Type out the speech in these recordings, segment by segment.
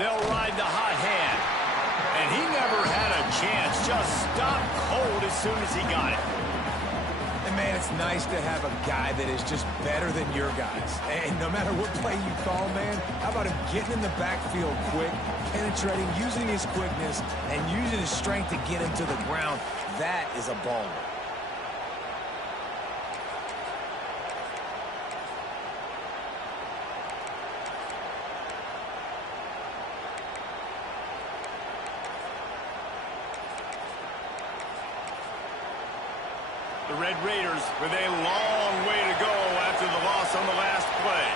They'll ride the hot hand. And he never had a chance. Just stopped cold as soon as he got it. And, man, it's nice to have a guy that is just better than your guys. And no matter what play you call, man, how about him getting in the backfield quick, penetrating, using his quickness, and using his strength to get him to the ground. That is a baller. The Red Raiders with a long way to go after the loss on the last play.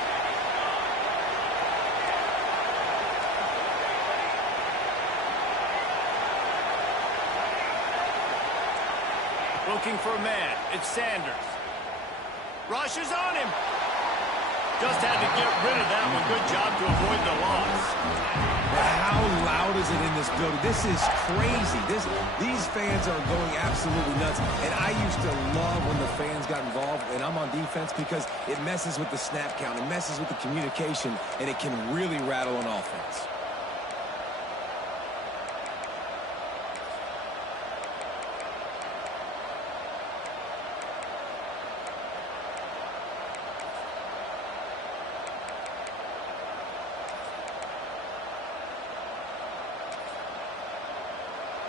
Looking for a man. It's Sanders. Rushes on him. Just had to get rid of that one. Good job to avoid the loss. How loud is it in this building? This is crazy. These fans are going absolutely nuts. And I used to love when the fans got involved, and I'm on defense, because it messes with the snap count. It messes with the communication, and it can really rattle an offense.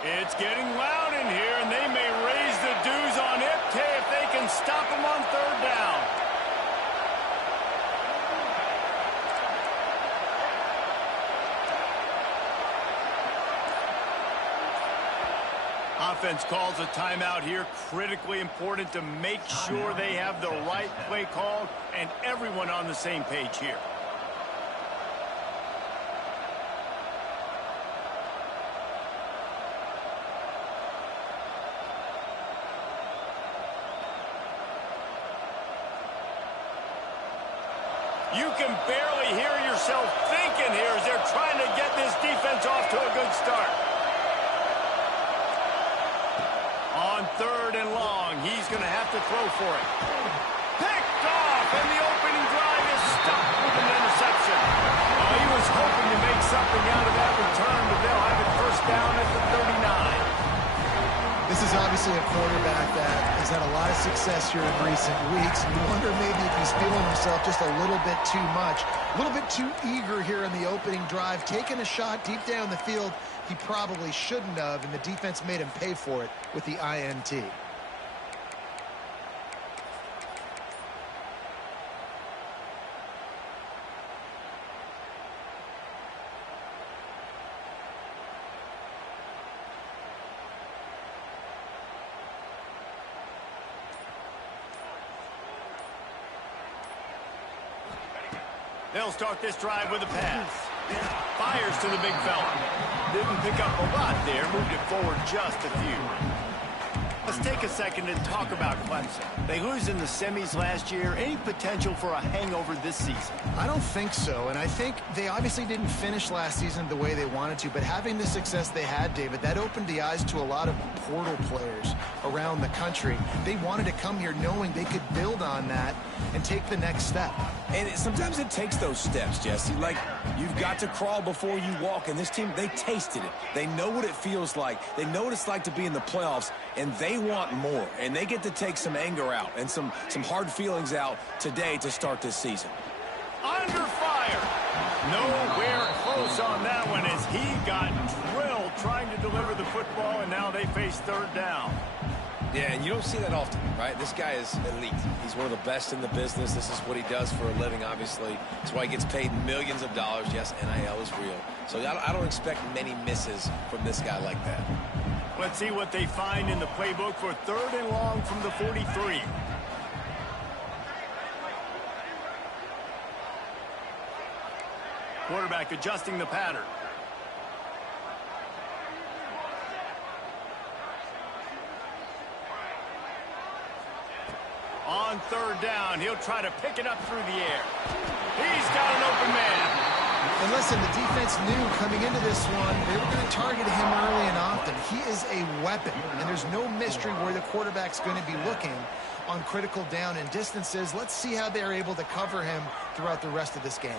It's getting loud in here, and they may raise the dues on Ipke if they can stop him on third down. Offense calls a timeout here. Critically important to make sure they have the right play called and everyone on the same page here. You can barely hear yourself thinking here as they're trying to get this defense off to a good start. On third and long, he's going to have to throw for it. Picked off, and the opening drive is stopped with an interception. Oh, he was hoping to make something out of that return, but they'll have it first down at the 39. This is obviously a quarterback that has had a lot of success here in recent weeks. And you wonder maybe if he's feeling himself just a little bit too much, a little bit too eager here in the opening drive, taking a shot deep down the field he probably shouldn't have, and the defense made him pay for it with the INT. They'll start this drive with a pass. Fires to the big fella. Didn't pick up a lot there. Moved it forward just a few. Let's take a second and talk about Clemson. They lose in the semis last year. Any potential for a hangover this season? I don't think so, and I think they obviously didn't finish last season the way they wanted to, but having the success they had, David, that opened the eyes to a lot of portal players around the country. They wanted to come here knowing they could build on that and take the next step. And sometimes it takes those steps, Jesse. Like, you've got to crawl before you walk, and this team, they tasted it. They know what it feels like. They know what it's like to be in the playoffs, and they want more. And they get to take some anger out and some hard feelings out today to start this season. Under fire. Nowhere close on that one as he got drilled trying to deliver the football, and now they face third down. Yeah, and you don't see that often, right? This guy is elite. He's one of the best in the business. This is what he does for a living, obviously. That's why he gets paid millions of dollars. Yes, NIL is real. So I don't expect many misses from this guy like that. Let's see what they find in the playbook for third and long from the 43. Quarterback adjusting the pattern. On third down, he'll try to pick it up through the air. He's got an open man. And listen, the defense knew coming into this one, they were going to target him early and often. He is a weapon, and there's no mystery where the quarterback's going to be looking on critical down and distances. Let's see how they're able to cover him throughout the rest of this game.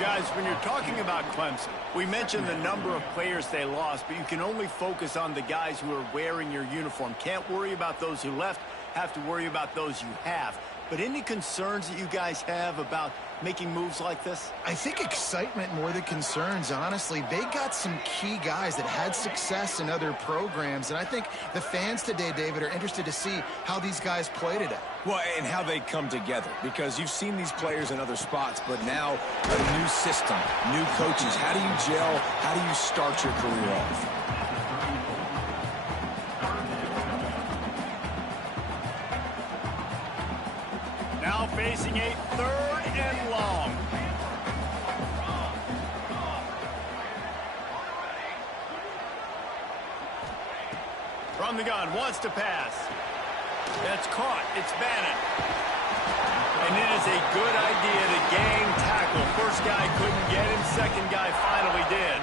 guys, when you're talking about Clemson, we mentioned the number of players they lost, but you can only focus on the guys who are wearing your uniform. Can't worry about those who left, have to worry about those you have. But any concerns that you guys have about making moves like this? I think excitement more than concerns, honestly. They got some key guys that had success in other programs, and I think the fans today, David, are interested to see how these guys play today. Well, and how they come together, because you've seen these players in other spots, but now a new system, new coaches. How do you gel? How do you start your career off? Now facing a 3rd and long. From the gun, wants to pass. That's caught. It's Bannon. And it is a good idea to gang tackle. First guy couldn't get him. Second guy finally did.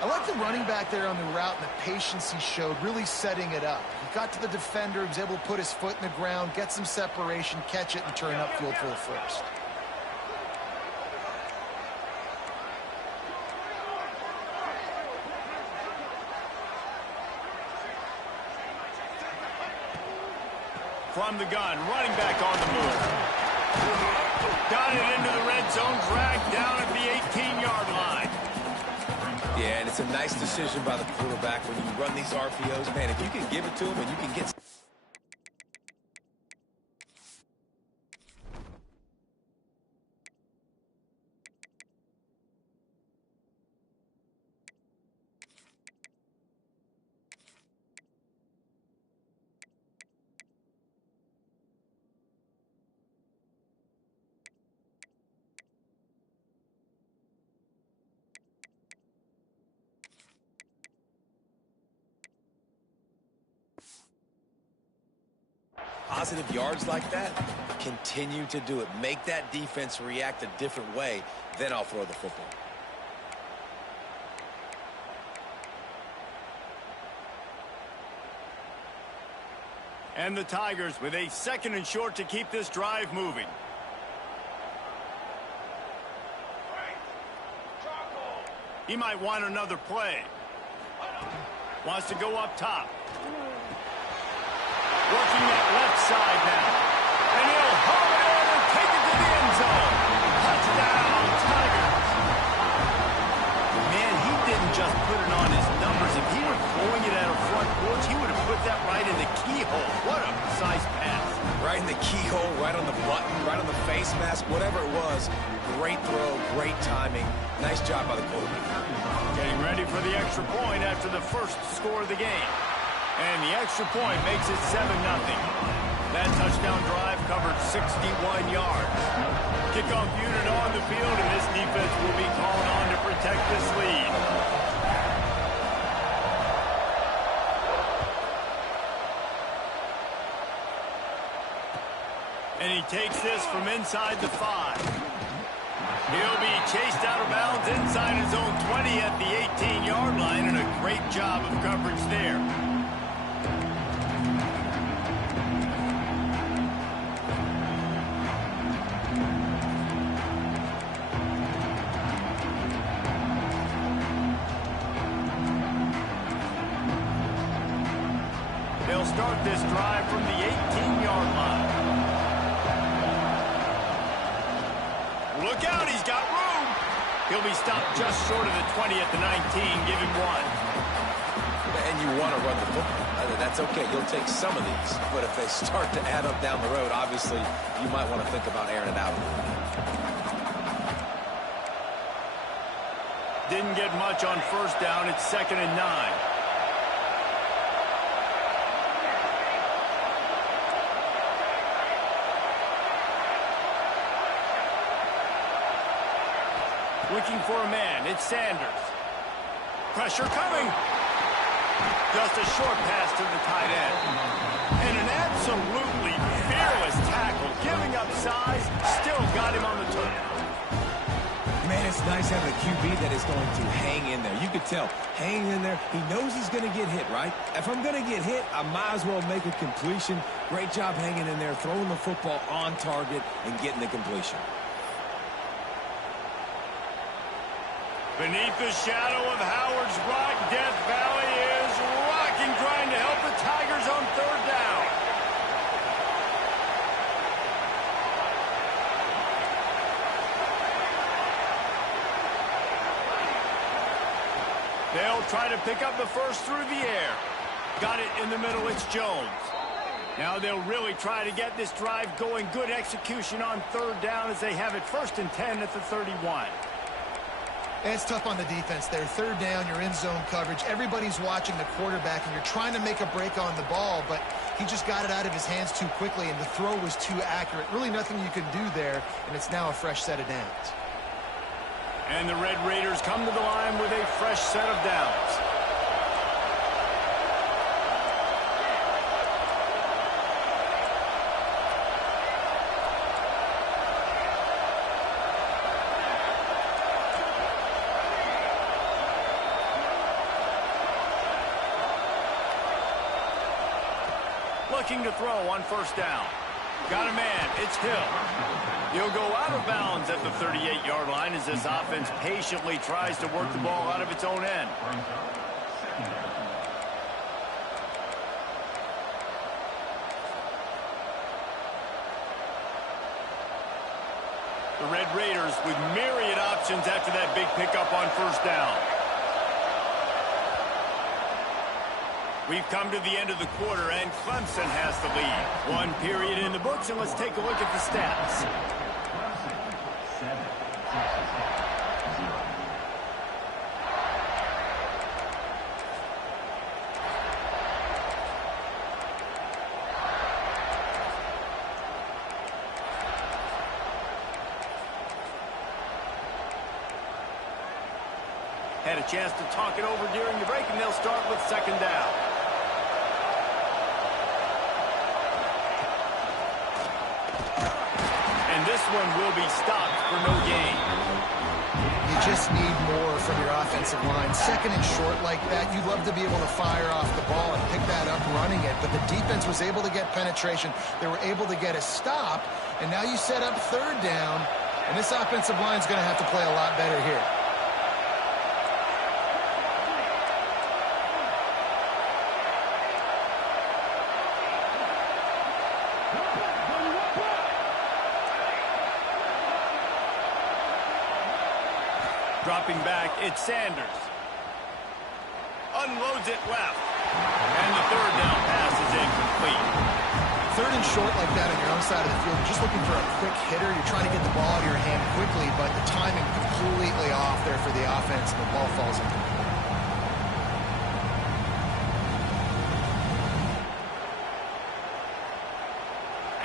I like the running back there on the route and the patience he showed, really setting it up. He got to the defender, was able to put his foot in the ground, get some separation, catch it, and turn upfield for the first. From the gun, running back on the move. Got it into the red zone, dragged down at the 18-yard line. Yeah, and it's a nice decision by the quarterback when you run these RPOs. Man, if you can give it to him and you can get... positive yards like that, continue to do it. Make that defense react a different way, then I'll throw the football. And the Tigers with a 2nd and short to keep this drive moving. He might want another play. Wants to go up top. Working that left side now. And he'll haul it in and take it to the end zone. Touchdown, Tigers. Man, he didn't just put it on his numbers. If he were throwing it at a front porch, he would have put that right in the keyhole. What a precise pass. Right in the keyhole, right on the button, right on the face mask, whatever it was. Great throw, great timing. Nice job by the quarterback. Getting ready for the extra point after the first score of the game. And the extra point makes it 7-0. That touchdown drive covered 61 yards. Kickoff unit on the field, and this defense will be called on to protect this lead. And he takes this from inside the 5. He'll be chased out of bounds inside his own 20 at the 18-yard line, and a great job of coverage there. They'll start this drive from the 18-yard line. Look out, he's got room. He'll be stopped just short of the 20 at the 19. Give him 1. And you want to run the football. That's okay. You'll take some of these. But if they start to add up down the road, obviously, you might want to think about airing it out. Didn't get much on first down. It's 2nd and 9. Looking for a man. It's Sanders. Pressure coming. Just a short pass to the tight end. And an absolutely fearless tackle. Giving up size. Still got him on the turn. Man, it's nice having a QB that is going to hang in there. You could tell, hanging in there, he knows he's going to get hit, right? If I'm going to get hit, I might as well make a completion. Great job hanging in there, throwing the football on target and getting the completion. Beneath the shadow of Howard's Rock, Death Valley is rocking, trying to help the Tigers on third down. They'll try to pick up the first through the air. Got it in the middle, it's Jones. Now they'll really try to get this drive going. Good execution on third down as they have it 1st and 10 at the 31. And it's tough on the defense there. Third down, you're in zone coverage. Everybody's watching the quarterback, and you're trying to make a break on the ball, but he just got it out of his hands too quickly, and the throw was too accurate. Really nothing you can do there, and it's now a fresh set of downs. And the Red Raiders come to the line with a fresh set of downs. Looking to throw on first down. Got a man, it's Hill. He'll go out of bounds at the 38-yard line as this offense patiently tries to work the ball out of its own end. The Red Raiders with myriad options after that big pickup on first down. We've come to the end of the quarter, and Clemson has the lead. One period in the books, and let's take a look at the stats. Had a chance to talk it over during the break, and they'll start with second down. This one will be stopped for no gain. You just need more from your offensive line. 2nd and short like that, you'd love to be able to fire off the ball and pick that up running it, but the defense was able to get penetration. They were able to get a stop, and now you set up third down, and this offensive line is going to have to play a lot better here. Dropping back, it's Sanders. Unloads it left. And the third down pass is incomplete. 3rd and short like that on your own side of the field, you're just looking for a quick hitter. You're trying to get the ball out of your hand quickly, but the timing completely off there for the offense, and the ball falls incomplete.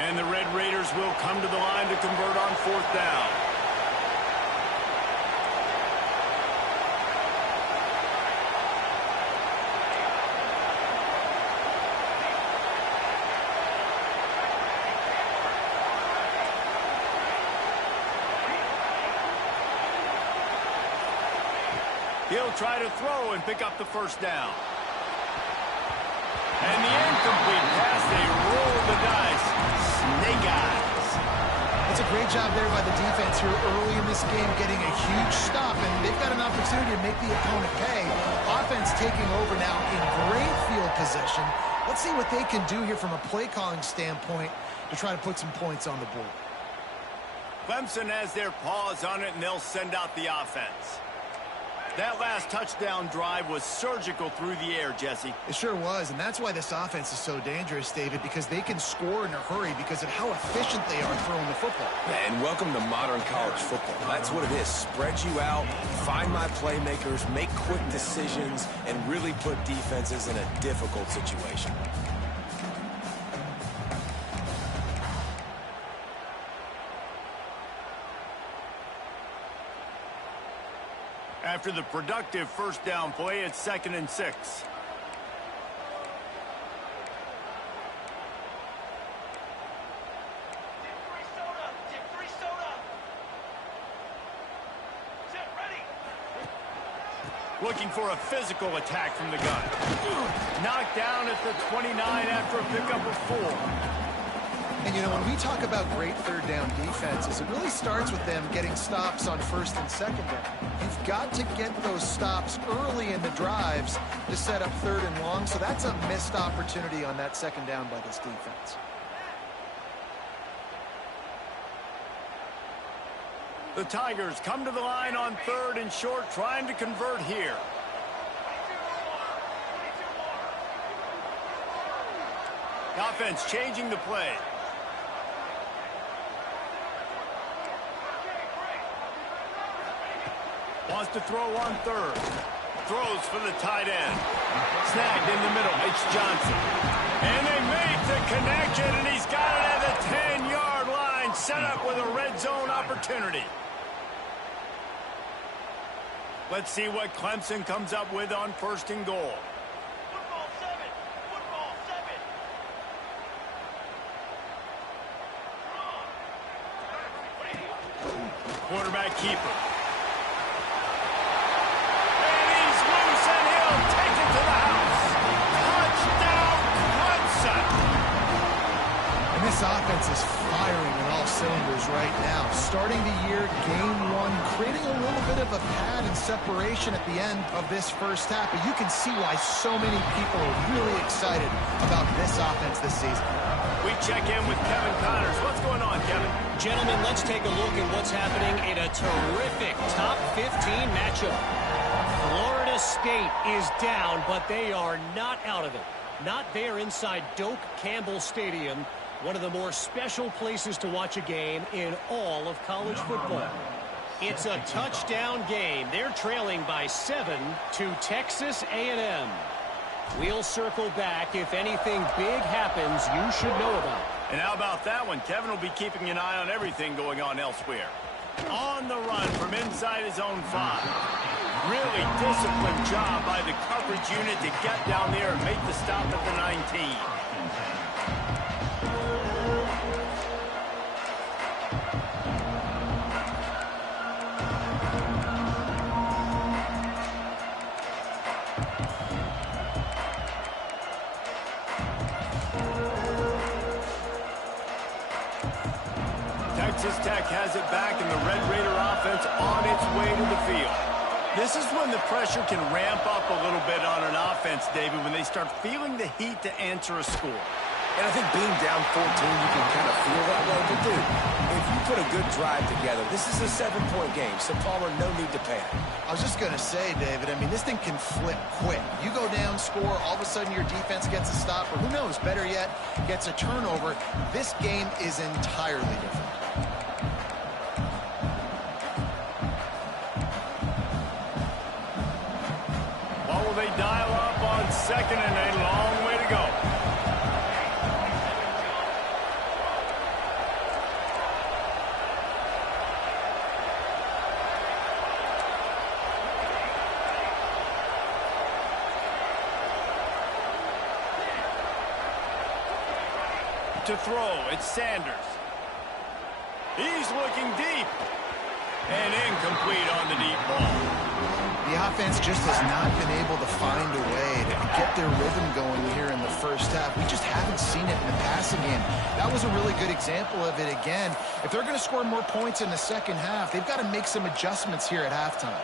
And the Red Raiders will come to the line to convert on 4th down. He'll try to throw and pick up the first down. And the incomplete pass, they roll the dice. Snake eyes. That's a great job there by the defense here early in this game, getting a huge stop, and they've got an opportunity to make the opponent pay. Offense taking over now in great field position. Let's see what they can do here from a play-calling standpoint to try to put some points on the board. Clemson has their paws on it, and they'll send out the offense. That last touchdown drive was surgical through the air, Jesse. It sure was, and that's why this offense is so dangerous, David, because they can score in a hurry because of how efficient they are throwing the football. Yeah, and welcome to modern college football. That's what it is. Spread you out, find my playmakers, make quick decisions, and really put defenses in a difficult situation. After the productive first down play, it's 2nd and 6. Looking for a physical attack from the gun. Knocked down at the 29 after a pickup of 4. And, you know, when we talk about great third down defenses, it really starts with them getting stops on first and second down. You've got to get those stops early in the drives to set up third and long, so that's a missed opportunity on that second down by this defense. The Tigers come to the line on third and short, trying to convert here. The offense changing the play. Wants to throw on third. Throws for the tight end. Snagged in the middle. It's Johnson. And they make the connection, and he's got it at the 10-yard line. Set up with a red zone opportunity. Let's see what Clemson comes up with on first and goal. Football 7. Football 7. Quarterback keeper. And he's loose, and he'll take it to the house. Touchdown, Clemson. And this offense is firing on all cylinders right now. Starting the year, game one, creating a little bit of a pad and separation at the end of this first half. But you can see why so many people are really excited about this offense this season. We check in with Kevin Connors. What's going on, Kevin? Gentlemen, let's take a look at what's happening in a terrific top 15 matchup. Florida State is down, but they are not out of it. Not there inside Doak Campbell Stadium, one of the more special places to watch a game in all of college football. It's a touchdown game. They're trailing by 7 to Texas A&M. We'll circle back. If anything big happens, you should know about it. And how about that one? Kevin will be keeping an eye on everything going on elsewhere. On the run from inside his own 5. Really disciplined job by the coverage unit to get down there and make the stop at the 19. Texas Tech has it back, and the Red Raider offense on its way to the field. This is when the pressure can ramp up a little bit on an offense, David, when they start feeling the heat to answer a score. And I think being down 14, you can kind of feel that way. But, dude, if you put a good drive together, this is a 7-point game, so Palmer, no need to panic. I was just going to say, David, I mean, this thing can flip quick. You go down, score, all of a sudden your defense gets a stop, or who knows, better yet, gets a turnover. This game is entirely different. What will they dial up on second and a long way to go? To throw, it's Sanders. He's looking deep. And incomplete on the deep ball. The offense just has not been able to find a way to get their rhythm going here in the first half. We just haven't seen it in the passing game. That was a really good example of it again. If they're going to score more points in the second half, they've got to make some adjustments here at halftime.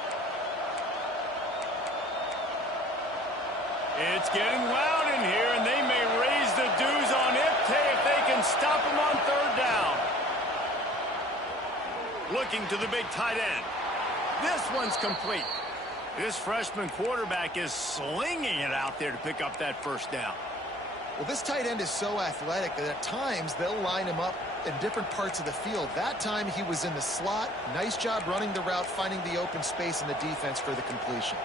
It's getting loud in here, and they may raise the dues on Ipte if they can stop him on third down. Looking to the big tight end. This one's complete. This freshman quarterback is slinging it out there to pick up that first down. Well, this tight end is so athletic that at times they'll line him up in different parts of the field. That time he was in the slot. Nice job running the route, finding the open space in the defense for the completion.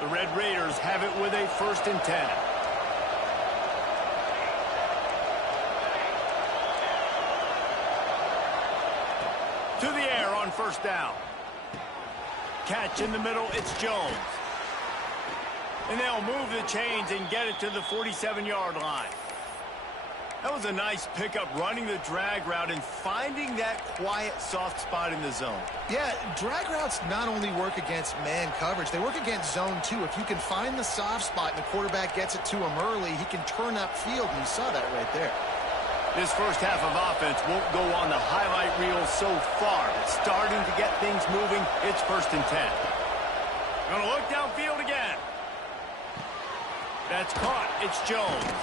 The Red Raiders have it with a 1st and 10. To the air on first down. Catch in the middle, it's Jones. And they'll move the chains and get it to the 47-yard line. That was a nice pickup, running the drag route and finding that quiet, soft spot in the zone. Yeah, drag routes not only work against man coverage, they work against zone too. If you can find the soft spot and the quarterback gets it to him early, he can turn upfield, and you saw that right there. This first half of offense won't go on the highlight reel so far. It's starting to get things moving. It's 1st and 10. Gonna look downfield again. That's caught. It's Jones.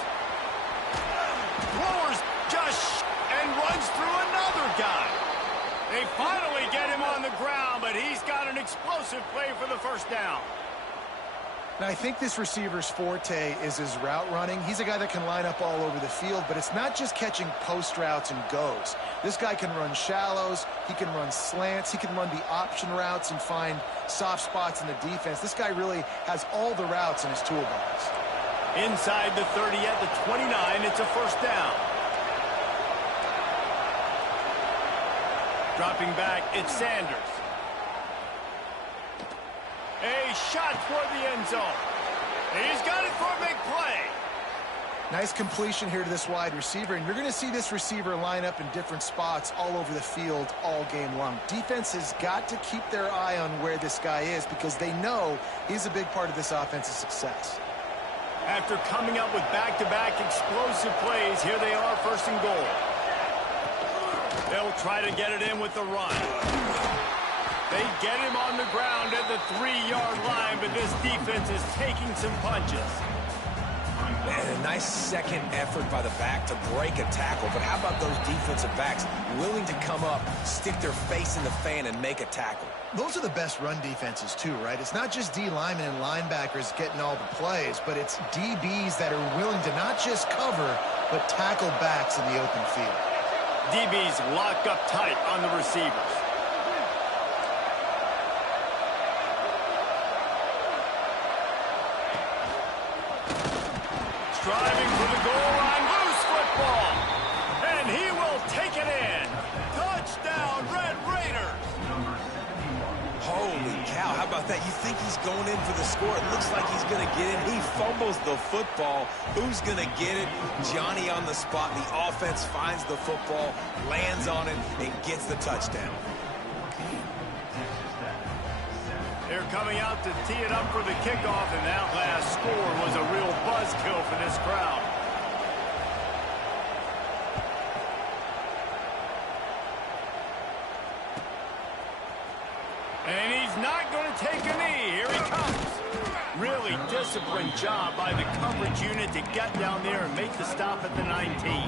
Lowers just and runs through another guy. They finally get him on the ground, but he's got an explosive play for the 1st down. Now, I think this receiver's forte is his route running. He's a guy that can line up all over the field, but it's not just catching post routes and goes. This guy can run shallows, he can run slants, he can run the option routes and find soft spots in the defense. This guy really has all the routes in his toolbox. Inside the 30 at the 29, it's a 1st down. Dropping back, it's Sanders. A shot toward the end zone. He's got it for a big play. Nice completion here to this wide receiver, and you're going to see this receiver line up in different spots all over the field all game long. Defense has got to keep their eye on where this guy is because they know he's a big part of this offense's success. After coming up with back-to-back explosive plays, here they are, 1st and goal. They'll try to get it in with the run. They get him on the ground at the 3-yard line, but this defense is taking some punches. Man, a nice second effort by the back to break a tackle, but how about those defensive backs willing to come up, stick their face in the fan, and make a tackle? Those are the best run defenses too, right? It's not just D linemen and linebackers getting all the plays, but it's DBs that are willing to not just cover, but tackle backs in the open field. DBs lock up tight on the receivers. Driving for the goal line, loose football, and he will take it in. Touchdown, Red Raiders. Holy cow, how about that? You think he's going in for the score. It looks like he's going to get it. He fumbles the football. Who's going to get it? Johnny on the spot. The offense finds the football, lands on it, and gets the touchdown. They're coming out to tee it up for the kickoff, and that last score was a real buzzkill for this crowd. And he's not going to take a knee. Here he comes. Really disciplined job by the coverage unit to get down there and make the stop at the 19.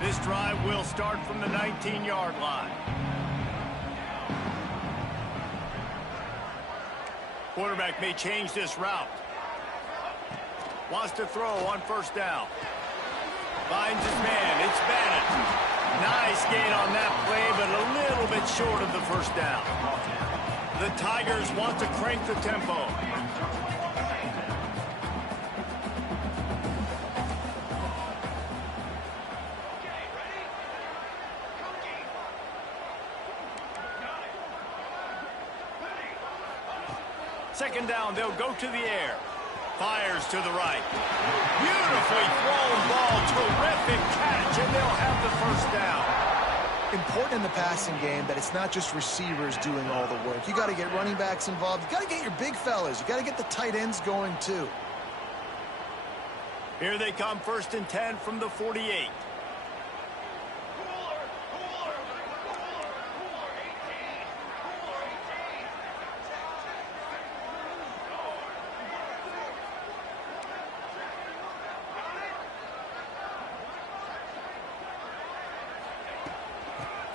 This drive will start from the 19-yard line. Quarterback may change this route. Wants to throw on 1st down. Finds his man. It's Bennett. Nice gain on that play, but a little bit short of the 1st down. The Tigers want to crank the tempo. Second down, they'll go to the air. Fires to the right. Beautifully thrown ball. Terrific catch, and they'll have the 1st down. Important in the passing game that it's not just receivers doing all the work. You got to get running backs involved. You got to get your big fellas. You got to get the tight ends going too. Here they come, 1st and 10 from the 48.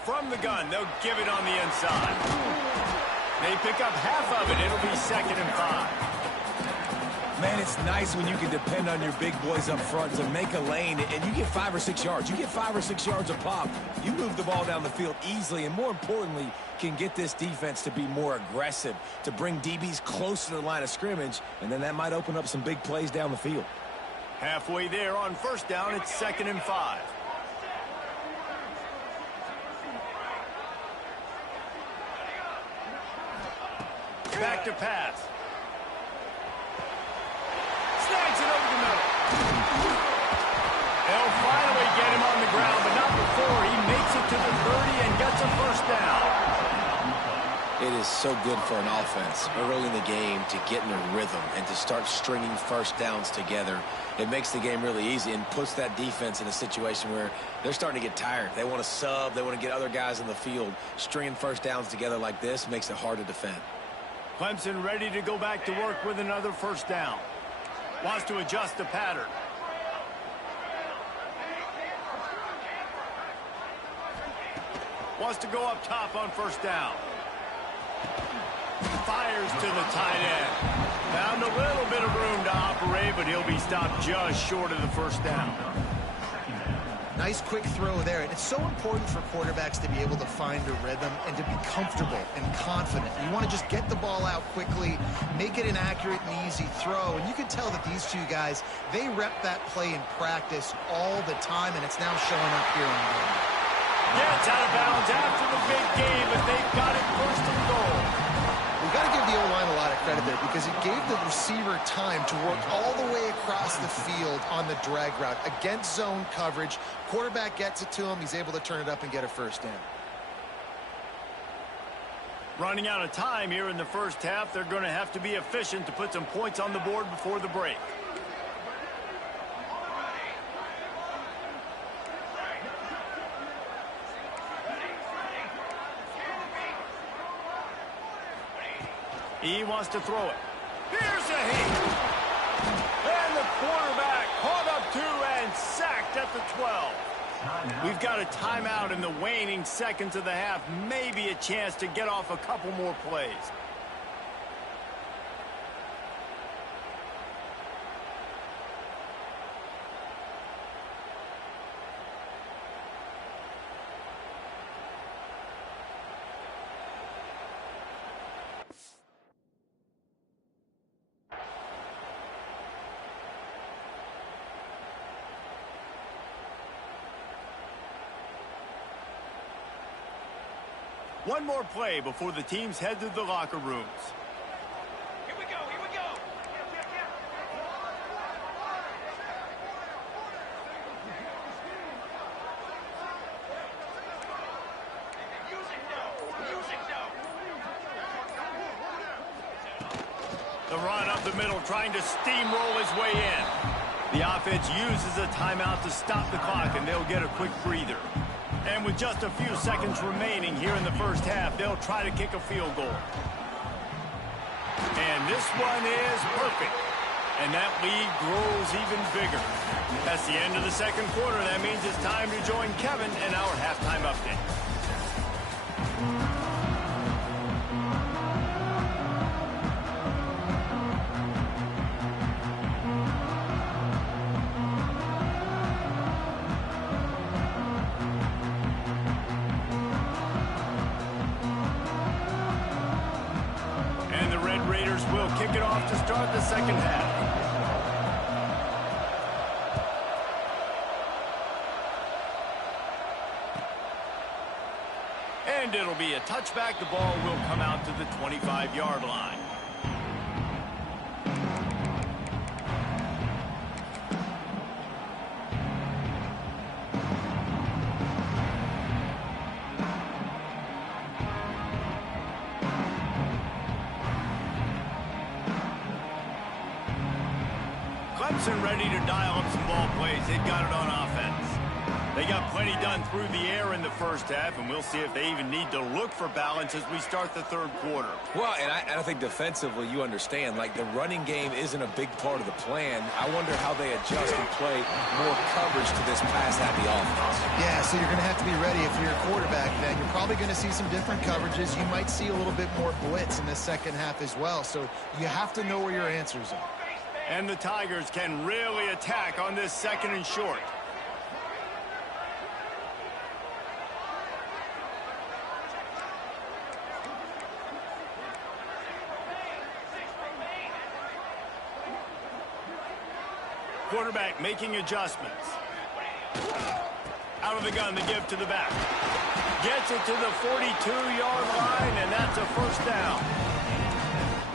From the gun, they'll give it on the inside. They pick up half of it. It'll be 2nd and 5. Man, it's nice when you can depend on your big boys up front to make a lane, and you get 5 or 6 yards. You get 5 or 6 yards a pop. You move the ball down the field easily, and more importantly, can get this defense to be more aggressive, to bring DBs closer to the line of scrimmage, and then that might open up some big plays down the field. Halfway there on 1st down, it's 2nd and 5. Back to pass. Snags it over the middle. They'll finally get him on the ground, but not before he makes it to the 30 and gets a first down. It is so good for an offense early in the game to get in a rhythm and to start stringing first downs together. It makes the game really easy and puts that defense in a situation where they're starting to get tired. They want to sub. They want to get other guys in the field. Stringing first downs together like this makes it hard to defend. Clemson ready to go back to work with another first down. Wants to adjust the pattern. Wants to go up top on first down. Fires to the tight end. Found a little bit of room to operate, but he'll be stopped just short of the first down. Nice quick throw there. And it's so important for quarterbacks to be able to find a rhythm and to be comfortable and confident. You want to just get the ball out quickly, make it an accurate and easy throw. And you can tell that these two guys, they rep that play in practice all the time, and it's now showing up here on the game. Gets out of bounds after the big game, but they've got it first and goal. We've got to give the O-line a lot of credit there because it gave the receiver time to work all the way across the field on the drag route. Against zone coverage, quarterback gets it to him. He's able to turn it up and get a first down. Running out of time here in the first half, they're going to have to be efficient to put some points on the board before the break. He wants to throw it. Here's a hit. And the quarterback caught up to and sacked at the 12. We've got a timeout in the waning seconds of the half. Maybe a chance to get off a couple more plays. One more play before the teams head to the locker rooms. Here we go, here we go. Music now, music now. The run up the middle, trying to steamroll his way in. The offense uses a timeout to stop the clock, and they'll get a quick breather. And with just a few seconds remaining here in the first half, they'll try to kick a field goal. And this one is perfect. And that lead grows even bigger. That's the end of the second quarter. That means it's time to join Kevin in our halftime update. Will kick it off to start the second half. And it'll be a touchback. The ball will come out to the 25-yard line. Clemson ready to dial up some ball plays. They've got it on offense. They got plenty done through the air in the first half, and we'll see if they even need to look for balance as we start the third quarter. Well, and I think defensively, you understand, like the running game isn't a big part of the plan. I wonder how they adjust and play more coverage to this pass-happy offense. Yeah, so you're going to have to be ready if you're a quarterback, then. You're probably going to see some different coverages. You might see a little bit more blitz in the second half as well, so you have to know where your answers are. And the Tigers can really attack on this second and short. Quarterback making adjustments. Out of the gun, the give to the back. Gets it to the 42-yard line, and that's a first down.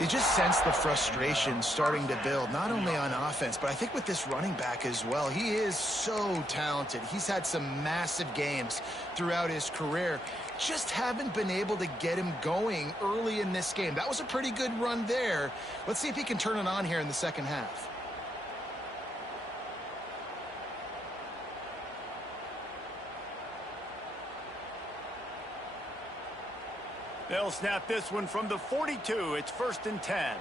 You just sense the frustration starting to build, not only on offense, but I think with this running back as well. He is so talented. He's had some massive games throughout his career. Just haven't been able to get him going early in this game. That was a pretty good run there. Let's see if he can turn it on here in the second half. They'll snap this one from the 42. It's 1st and 10.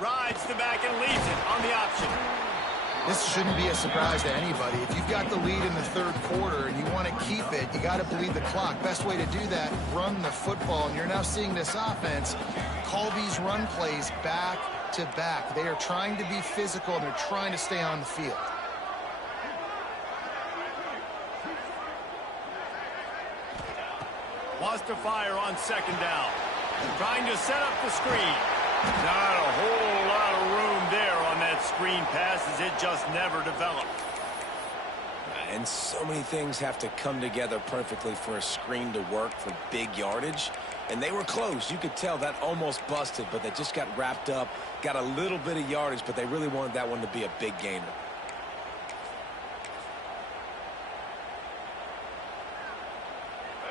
Rides the back and leaves it on the option. This shouldn't be a surprise to anybody. If you've got the lead in the third quarter and you want to keep it, you got to bleed the clock. Best way to do that, run the football. And you're now seeing this offense call these run plays back to back. They are trying to be physical, and they're trying to stay on the field. Wants to fire on 2nd down. Trying to set up the screen. Not a whole lot of room there on that screen pass, as it just never developed. And so many things have to come together perfectly for a screen to work for big yardage. And they were close. You could tell that almost busted, but they just got wrapped up, got a little bit of yardage, but they really wanted that one to be a big gainer.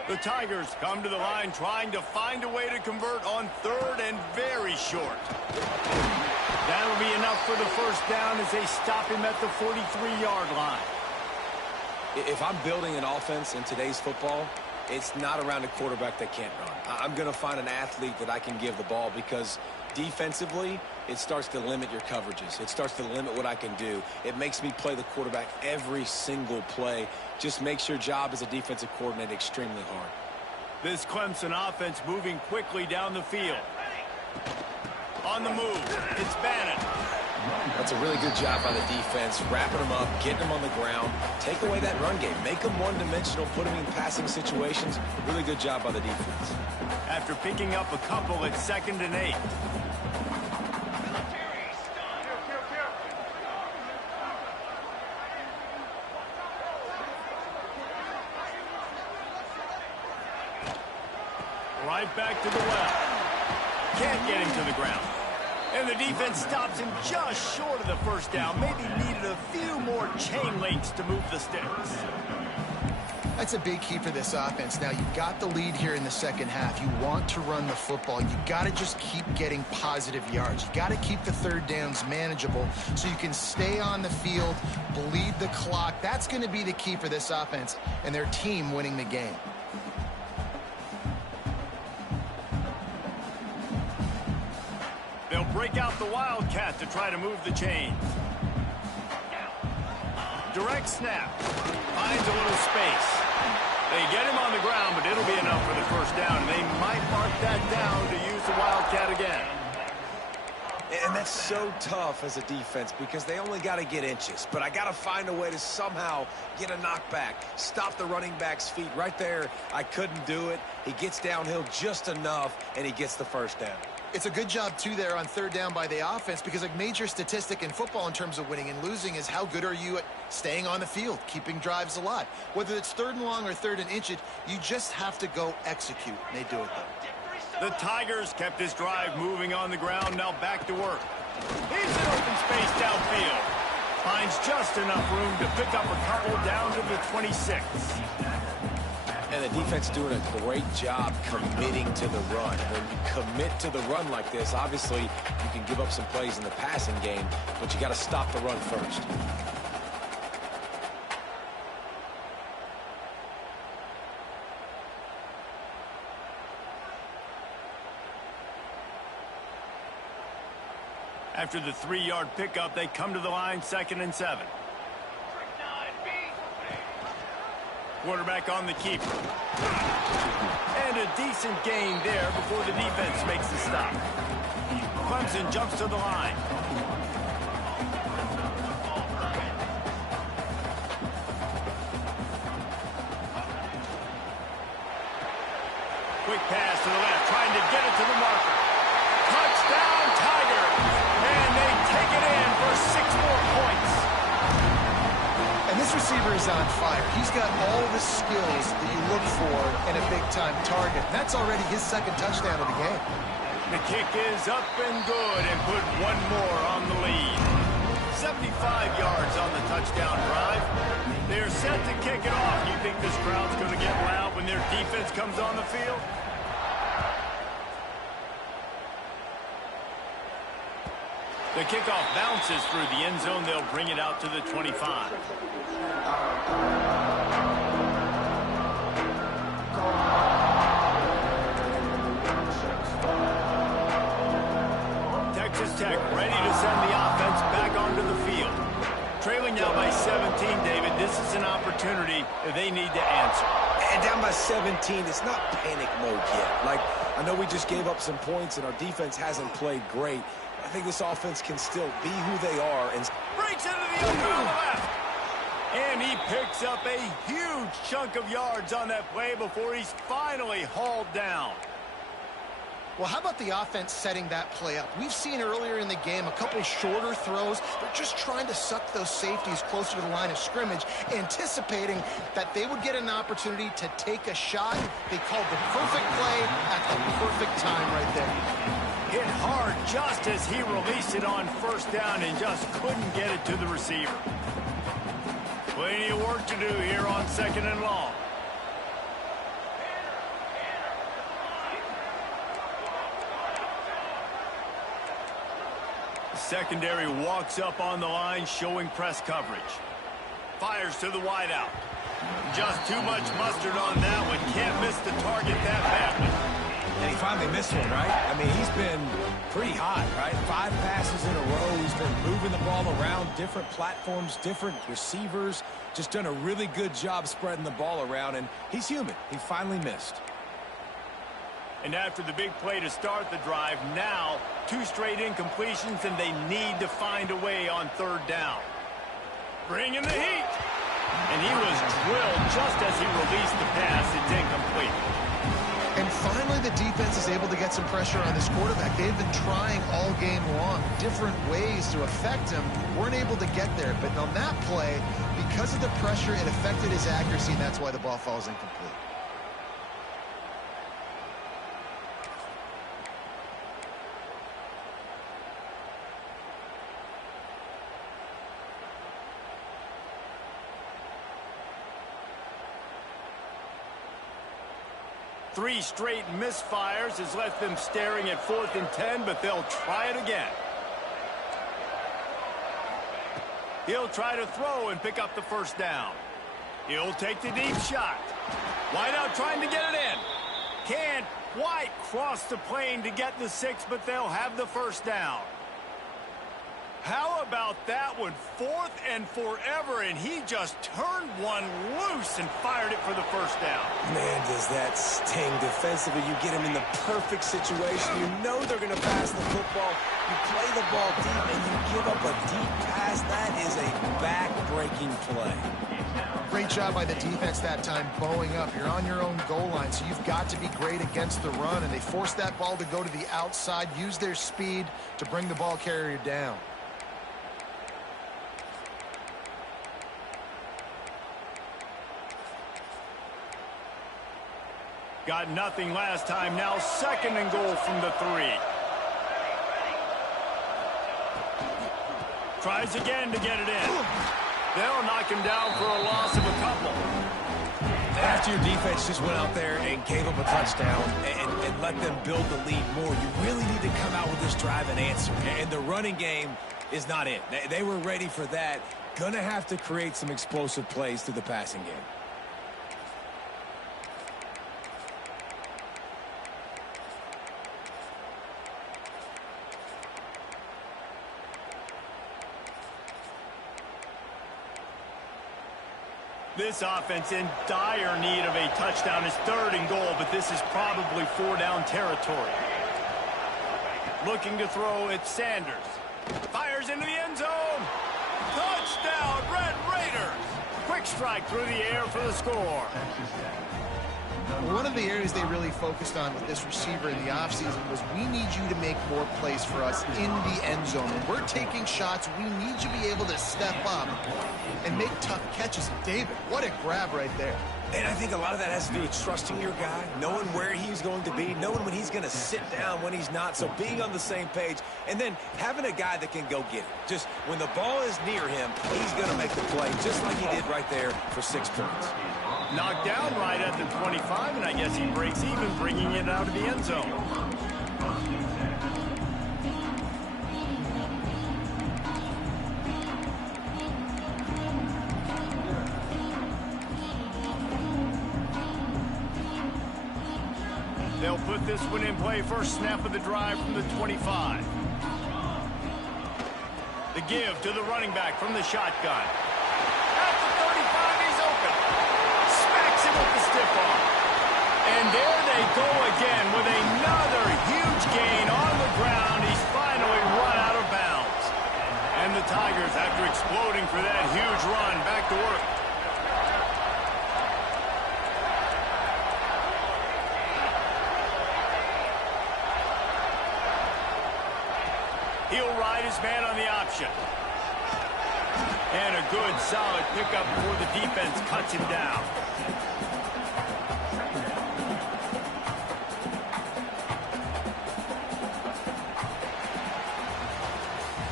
The Tigers come to the line trying to find a way to convert on 3rd and very short. That'll be enough for the 1st down as they stop him at the 43-yard line. If I'm building an offense in today's football, it's not around a quarterback that can't run. I'm going to find an athlete that I can give the ball, because defensively, it starts to limit your coverages. It starts to limit what I can do. It makes me play the quarterback every single play. Just makes your job as a defensive coordinator extremely hard. This Clemson offense moving quickly down the field. On the move, it's Bannon. That's a really good job by the defense, wrapping them up, getting them on the ground, take away that run game, make them one-dimensional, put them in passing situations. Really good job by the defense. After picking up a couple at 2nd and 8. Right back to the well. Can't get him to the ground. And the defense stops him just short of the 1st down. Maybe needed a few more chain links to move the sticks. That's a big key for this offense. Now, you've got the lead here in the second half. You want to run the football. You got to just keep getting positive yards. You got to keep the 3rd downs manageable so you can stay on the field, bleed the clock. That's going to be the key for this offense and their team winning the game. They'll break out the Wildcat to try to move the chains. Direct snap. Finds a little space. They get him on the ground, but it'll be enough for the 1st down. And they might mark that down to use the Wildcat again. And that's so tough as a defense, because they only got to get inches. But I got to find a way to somehow get a knockback, stop the running back's feet. Right there, I couldn't do it. He gets downhill just enough, and he gets the 1st down. It's a good job, too, there on 3rd down by the offense, because a major statistic in football in terms of winning and losing is how good are you at staying on the field, keeping drives alive. Whether it's 3rd and long or 3rd and inches, you just have to go execute. And they do it, though. The Tigers kept this drive moving on the ground. Now back to work. He's in open space downfield. Finds just enough room to pick up a couple down to the 26. And the defense doing a great job committing to the run. When you commit to the run like this, obviously you can give up some plays in the passing game, but you got to stop the run first. After the 3-yard pickup, they come to the line 2nd and 7. Quarterback on the keeper. And a decent gain there before the defense makes the stop. Clemson jumps to the line. Quick pass to the left, trying to get it to the marker. Touchdown, Tigers! And they receiver is on fire. He's got all the skills that you look for in a big-time target. That's already his second touchdown of the game. The kick is up and good and put one more on the lead. 75 yards on the touchdown drive. They're set to kick it off. You think this crowd's going to get loud when their defense comes on the field? The kickoff bounces through the end zone. They'll bring it out to the 25. Texas Tech ready to send the offense back onto the field. Trailing now by 17, David. This is an opportunity that they need to answer. And down by 17, it's not panic mode yet. Like, I know we just gave up some points and our defense hasn't played great. I think this offense can still be who they are. And breaks into the open on the left. And he picks up a huge chunk of yards on that play before he's finally hauled down. Well, how about the offense setting that play up? We've seen earlier in the game a couple shorter throws. They're just trying to suck those safeties closer to the line of scrimmage, anticipating that they would get an opportunity to take a shot. They called the perfect play at the perfect time right there. Hit hard just as he released it on first down and just couldn't get it to the receiver. Plenty of work to do here on 2nd and long. The secondary walks up on the line, showing press coverage. Fires to the wideout. Just too much mustard on that one. Can't miss the target that badly. And he finally missed one, right? I mean, he's been pretty hot, right? 5 passes in a row. He's been moving the ball around different platforms, different receivers. Just done a really good job spreading the ball around, and he's human. He finally missed. And after the big play to start the drive, now 2 straight incompletions, and they need to find a way on 3rd down. Bring in the heat. And he was drilled just as he released the pass. It's incomplete. And finally, the defense is able to get some pressure on this quarterback. They've been trying all game long, different ways to affect him. Weren't able to get there. But on that play, because of the pressure, it affected his accuracy, and that's why the ball falls incomplete. Three straight misfires has left them staring at 4th and 10, but they'll try it again. He'll try to throw and pick up the first down. He'll take the deep shot. Wideout trying to get it in. Can't quite cross the plane to get the 6, but they'll have the first down. How about that one? 4th and forever, and he just turned one loose and fired it for the first down. Man, does that sting defensively. You get him in the perfect situation. You know they're going to pass the football. You play the ball deep, and you give up a deep pass. That is a back-breaking play. Great job by the defense that time, bowing up. You're on your own goal line, so you've got to be great against the run, and they forced that ball to go to the outside, use their speed to bring the ball carrier down. Got nothing last time. Now 2nd and goal from the 3. Tries again to get it in. They'll knock him down for a loss of a couple. After your defense just went out there and gave up a touchdown and let them build the lead more, you really need to come out with this drive and answer. And the running game is not it. They were ready for that. Gonna have to create some explosive plays through the passing game. This offense in dire need of a touchdown. It's 3rd and goal, but this is probably 4-down territory. Looking to throw, it's Sanders. Fires into the end zone. Touchdown, Red Raiders. Quick strike through the air for the score. One of the areas they really focused on with this receiver in the offseason was we need you to make more plays for us in the end zone. When we're taking shots, we need you to be able to step up and make tough catches. David, what a grab right there. And I think a lot of that has to do with trusting your guy, knowing where he's going to be, knowing when he's going to sit down, when he's not, so being on the same page, and then having a guy that can go get it. Just when the ball is near him, he's going to make the play, just like he did right there for 6 points. Knocked down right at the 25, and I guess he breaks even, bringing it out of the end zone. They'll put this one in play. First snap of the drive from the 25. The give to the running back from the shotgun. At the 35, he's open. Smacks him with the stiff arm. And there they go again with another huge gain on the ground. He's finally run out of bounds. And the Tigers, after exploding for that huge run, back to work. He'll ride his man on the option. And a good, solid pickup before the defense cuts him down.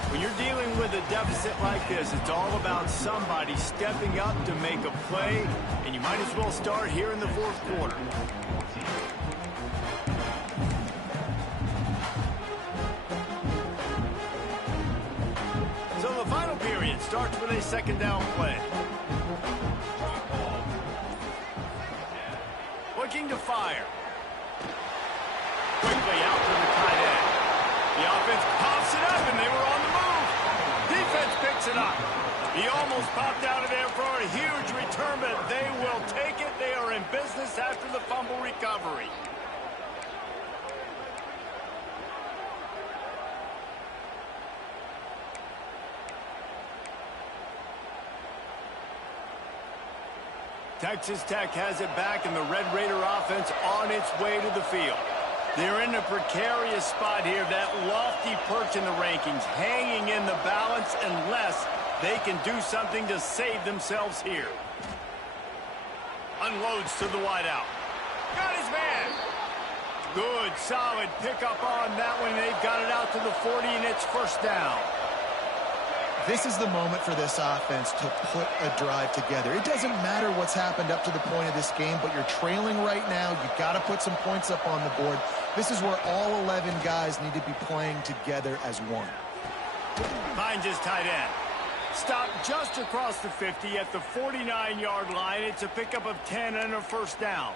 When you're dealing with a deficit like this, it's all about somebody stepping up to make a play, and you might as well start here in the fourth quarter. So the final period starts with a second down play. Looking to fire. Quickly out to the tight end. The offense pops it up, and they were on the move. Defense picks it up. He almost popped out of there for a huge return, but they will take it. They are in business after the fumble recovery. Texas Tech has it back, and the Red Raider offense on its way to the field. They're in a precarious spot here, that lofty perch in the rankings, hanging in the balance unless they can do something to save themselves here. Unloads to the wideout. Got his man. Good, solid pickup on that one. They've got it out to the 40, and it's first down. This is the moment for this offense to put a drive together. It doesn't matter what's happened up to the point of this game, but you're trailing right now. You've got to put some points up on the board. This is where all 11 guys need to be playing together as one. Finds his tight end. Stopped just across the 50 at the 49-yard line. It's a pickup of 10 and a first down.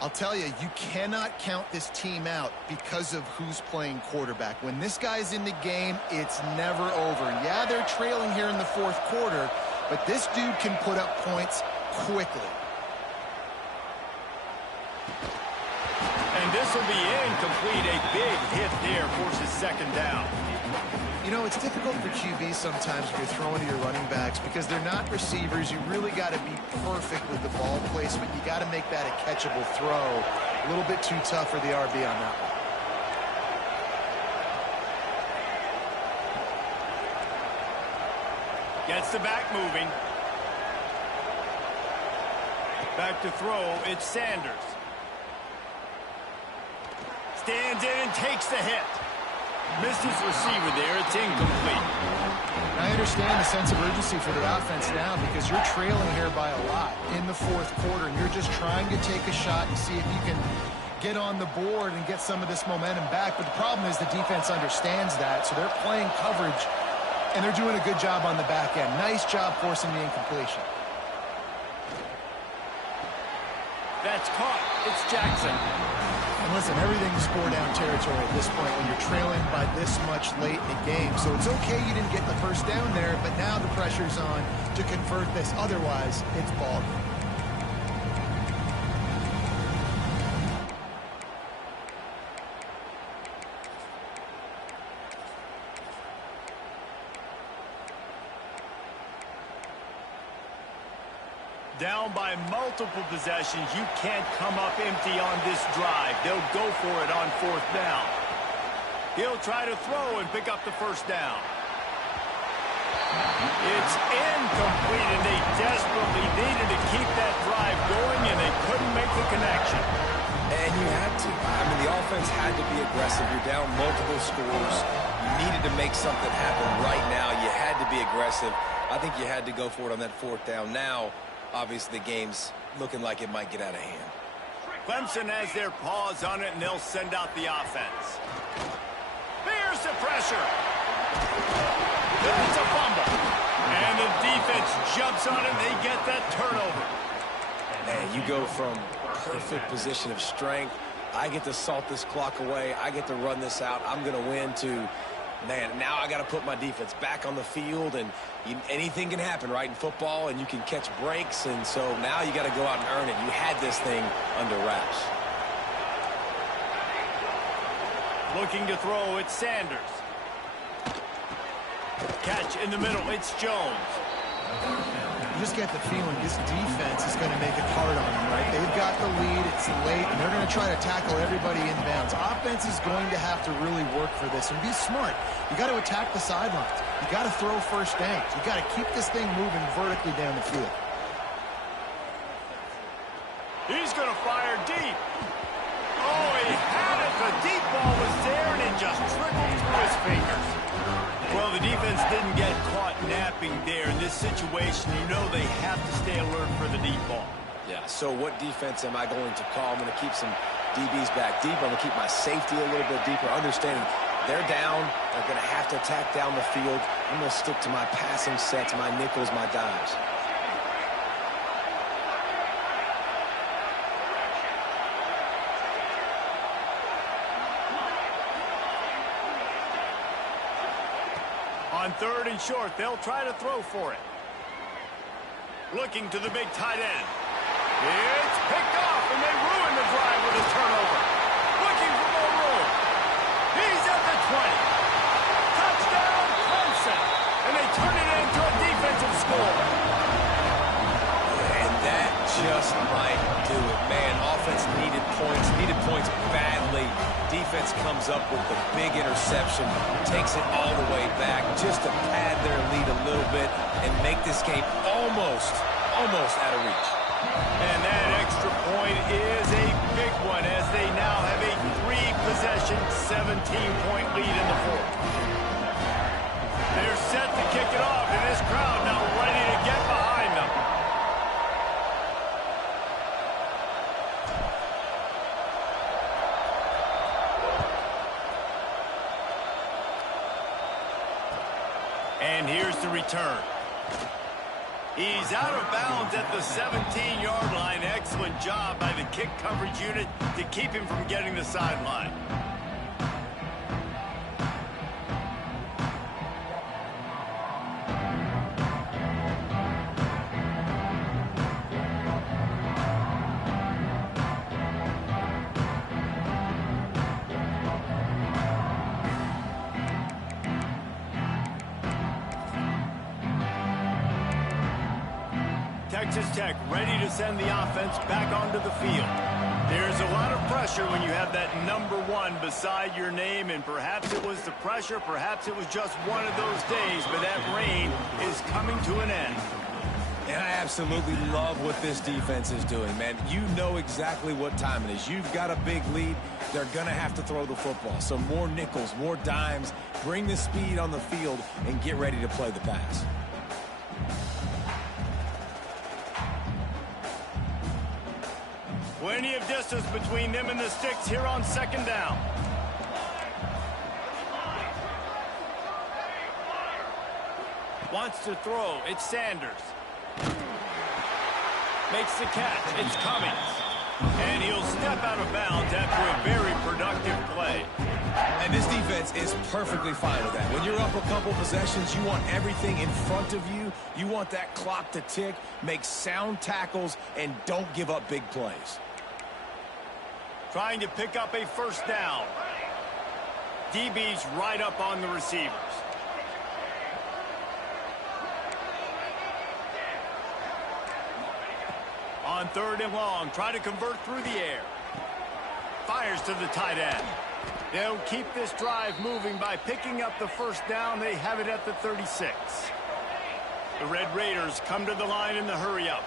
I'll tell you, you cannot count this team out because of who's playing quarterback. When this guy's in the game, it's never over. Yeah, they're trailing here in the fourth quarter, but this dude can put up points quickly. And this will be incomplete. A big hit there forces second down. You know, it's difficult for QBs sometimes when you're throwing to your running backs because they're not receivers. You really got to be perfect with the ball placement. You got to make that a catchable throw. A little bit too tough for the RB on that one. Gets the back moving. Back to throw. It's Sanders. Stands in and takes the hit. Missed his receiver there. It's incomplete. I understand the sense of urgency for the offense now because you're trailing here by a lot in the fourth quarter, and you're just trying to take a shot and see if you can get on the board and get some of this momentum back. But the problem is the defense understands that, so they're playing coverage, and they're doing a good job on the back end. Nice job forcing the incompletion. That's caught. It's Jackson. And listen, everything's four-down territory at this point when you're trailing by this much late in the game. So it's okay you didn't get the first down there, but now the pressure's on to convert this. Otherwise, it's ball game. down by multiple possessions. You can't come up empty on this drive. They'll go for it on 4th down. He'll try to throw and pick up the 1st down. It's incomplete, and they desperately needed to keep that drive going, and they couldn't make the connection. And you had to. I mean, the offense had to be aggressive. You're down multiple scores. You needed to make something happen right now. You had to be aggressive. I think you had to go for it on that 4th down. Now, obviously, the game's looking like it might get out of hand. Clemson has their paws on it, and they'll send out the offense. There's the pressure. It's a fumble. And the defense jumps on it. They get that turnover. And you go from perfect position of strength. I get to salt this clock away. I get to run this out. I'm going to win to, man, now I got to put my defense back on the field. And anything can happen, right, in football. And you can catch breaks. And so now you got to go out and earn it. You had this thing under wraps. Looking to throw, it's Sanders. Catch in the middle, it's Jones. You just get the feeling this defense is going to make it hard on them, right? They've got the lead, it's late, and they're going to try to tackle everybody inbounds. Offense is going to have to really work for this and be smart. You got to attack the sidelines. You got to throw 1st downs. You got to keep this thing moving vertically down the field. He's going to fire deep. Oh, he had it. The deep ball was there, and it just trickled through his fingers. Well, the defense didn't get caught napping there. In this situation, you know they have to stay alert for the deep ball. Yeah, so what defense am I going to call? I'm going to keep some DBs back deep. I'm going to keep my safety a little bit deeper, understanding they're down. They're going to have to attack down the field. I'm going to stick to my passing sets, my nickels, my dimes. On 3rd and short, they'll try to throw for it. Looking to the big tight end. It's picked off, and they ruin the drive with a turnover. Looking for more room. He's at the 20. Touchdown, Clemson. And they turn it into a defensive score. And that just might do it. Man, offense needed points badly. Defense comes up with the big interception, takes it all the way back just to pad their lead a little bit and make this game almost out of reach. And that extra point is a big one as they now have a 3-possession, 17-point lead in the 4th. They're set to kick it off, and this crowd now ready to get behind them. And here's the return. He's out of bounds at the 17-yard line. Excellent job by the kick coverage unit to keep him from getting the sideline. Texas Tech ready to send the offense back onto the field. There's a lot of pressure when you have that number 1 beside your name, and perhaps it was the pressure, perhaps it was just one of those days, but that reign is coming to an end. And I absolutely love what this defense is doing, man. You know exactly what time it is. You've got a big lead. They're going to have to throw the football. So more nickels, more dimes, bring the speed on the field, and get ready to play the pass. Plenty of distance between them and the sticks here on 2nd down. Wants to throw. It's Sanders. Makes the catch. It's Cummings. And he'll step out of bounds after a very productive play. And this defense is perfectly fine with that. When you're up a couple possessions, you want everything in front of you. You want that clock to tick, make sound tackles, and don't give up big plays. Trying to pick up a 1st down. DB's right up on the receivers. on 3rd and long. Try to convert through the air. Fires to the tight end. They'll keep this drive moving by picking up the first down. They have it at the 36. The Red Raiders come to the line in the hurry-up.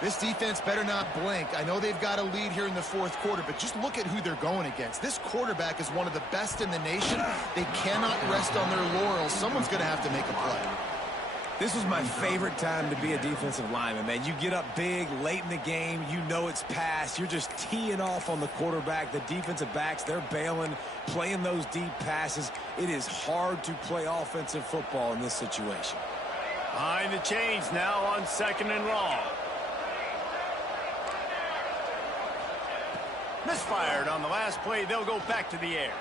This defense better not blink. I know they've got a lead here in the 4th quarter, but just look at who they're going against. This quarterback is one of the best in the nation. They cannot rest on their laurels. Someone's going to have to make a play. This was my favorite time to be a defensive lineman, man. You get up big late in the game. You know it's past. You're just teeing off on the quarterback. The defensive backs, they're bailing, playing those deep passes. It is hard to play offensive football in this situation. Behind the chains now on 2nd and long. Misfired on the last play. They'll go back to the air.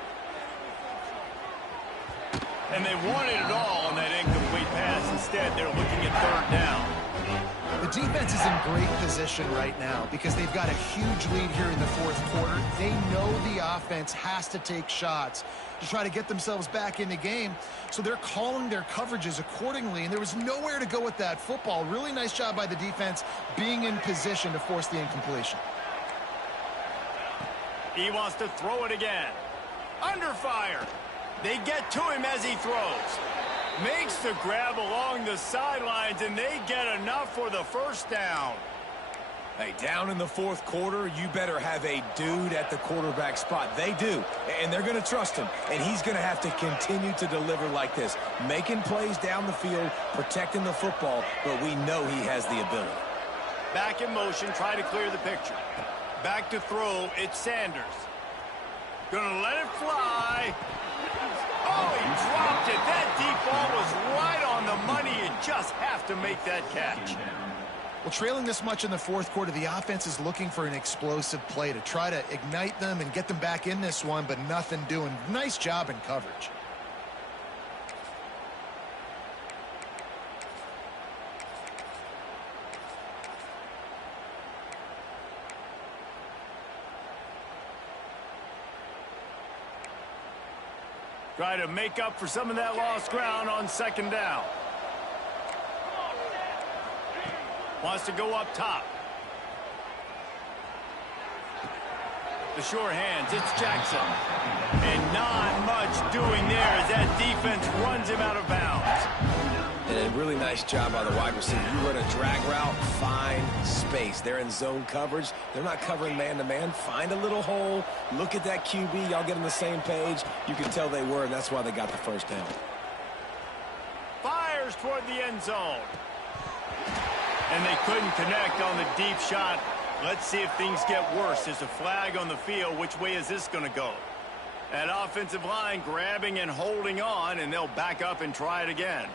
And they wanted it all on that incomplete pass. Instead, they're looking at 3rd down. The defense is in great position right now because they've got a huge lead here in the 4th quarter. They know the offense has to take shots to try to get themselves back in the game. So they're calling their coverages accordingly, and there was nowhere to go with that football. Really nice job by the defense being in position to force the incompletion. He wants to throw it again. Under fire. They get to him as he throws. Makes the grab along the sidelines, and they get enough for the first down. Hey, down in the 4th quarter, you better have a dude at the quarterback spot. They do, and they're going to trust him, and he's going to have to continue to deliver like this, making plays down the field, protecting the football, but we know he has the ability. Back in motion, try to clear the picture. Back to throw, it's Sanders. Gonna let it fly. Oh, he dropped it. That deep ball was right on the money. You just have to make that catch. Well, trailing this much in the 4th quarter, the offense is looking for an explosive play to try to ignite them and get them back in this one, but nothing doing. Nice job in coverage. Try to make up for some of that lost ground on 2nd down. Wants to go up top. The sure hands, it's Jackson. And not much doing there as that defense runs him out of bounds. And a really nice job by the wide receiver. You run a drag route, find space. They're in zone coverage. They're not covering man-to-man. Find a little hole. Look at that QB. Y'all get on the same page. You can tell they were, and that's why they got the first down. Fires toward the end zone. And they couldn't connect on the deep shot. Let's see if things get worse. There's a flag on the field. Which way is this going to go? That offensive line grabbing and holding on, and they'll back up and try it again.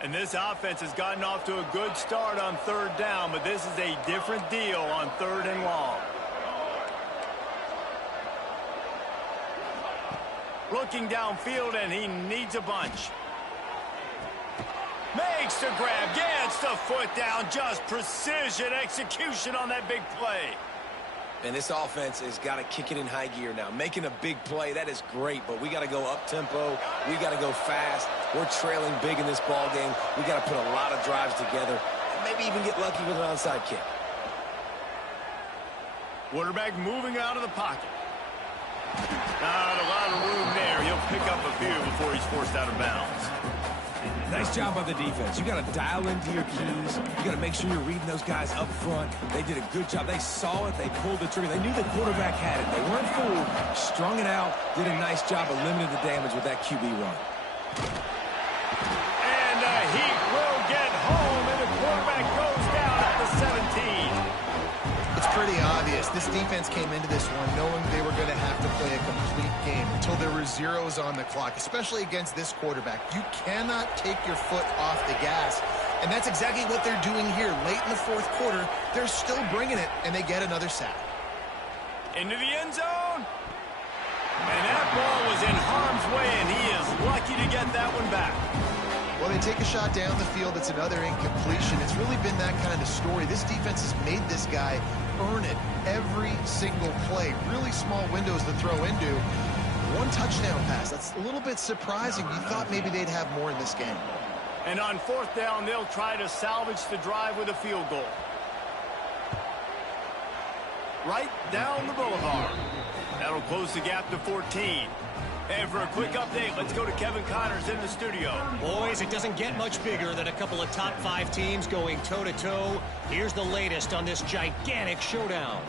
And this offense has gotten off to a good start on 3rd down, but this is a different deal on 3rd and long. Looking downfield, and he needs a bunch. Makes the grab, gets the foot down, just precision execution on that big play. And this offense has got to kick it in high gear now. Making a big play, that is great, but we got to go up-tempo. We got to go fast. We're trailing big in this ball game. We got to put a lot of drives together and maybe even get lucky with an onside kick. Quarterback moving out of the pocket. Not a lot of room there. He'll pick up a few before he's forced out of bounds. Nice job by the defense. You got to dial into your keys. You got to make sure you're reading those guys up front. They did a good job. They saw it. They pulled the trigger. They knew the quarterback had it. They weren't fooled. Strung it out. Did a nice job of limiting the damage with that QB run. And the Heat will get home, and the quarterback goes down at the 17. It's pretty obvious. This defense came into this one knowing they were going to have to play a complete game until there were zeros on the clock, especially against this quarterback. You cannot take your foot off the gas, and that's exactly what they're doing here. Late in the 4th quarter, they're still bringing it, and they get another sack. Into the end zone. And that ball was in harm's way, and he is lucky to get that one back. Well, they take a shot down the field. It's another incompletion. It's really been that kind of story. This defense has made this guy earn it every single play. Really small windows to throw into. One touchdown pass. That's a little bit surprising. You thought maybe they'd have more in this game. And on fourth down, they'll try to salvage the drive with a field goal. Right down the boulevard. That'll close the gap to 14. And for a quick update, let's go to Kevin Connors in the studio. Boys, it doesn't get much bigger than a couple of top 5 teams going toe-to-toe. Here's the latest on this gigantic showdown.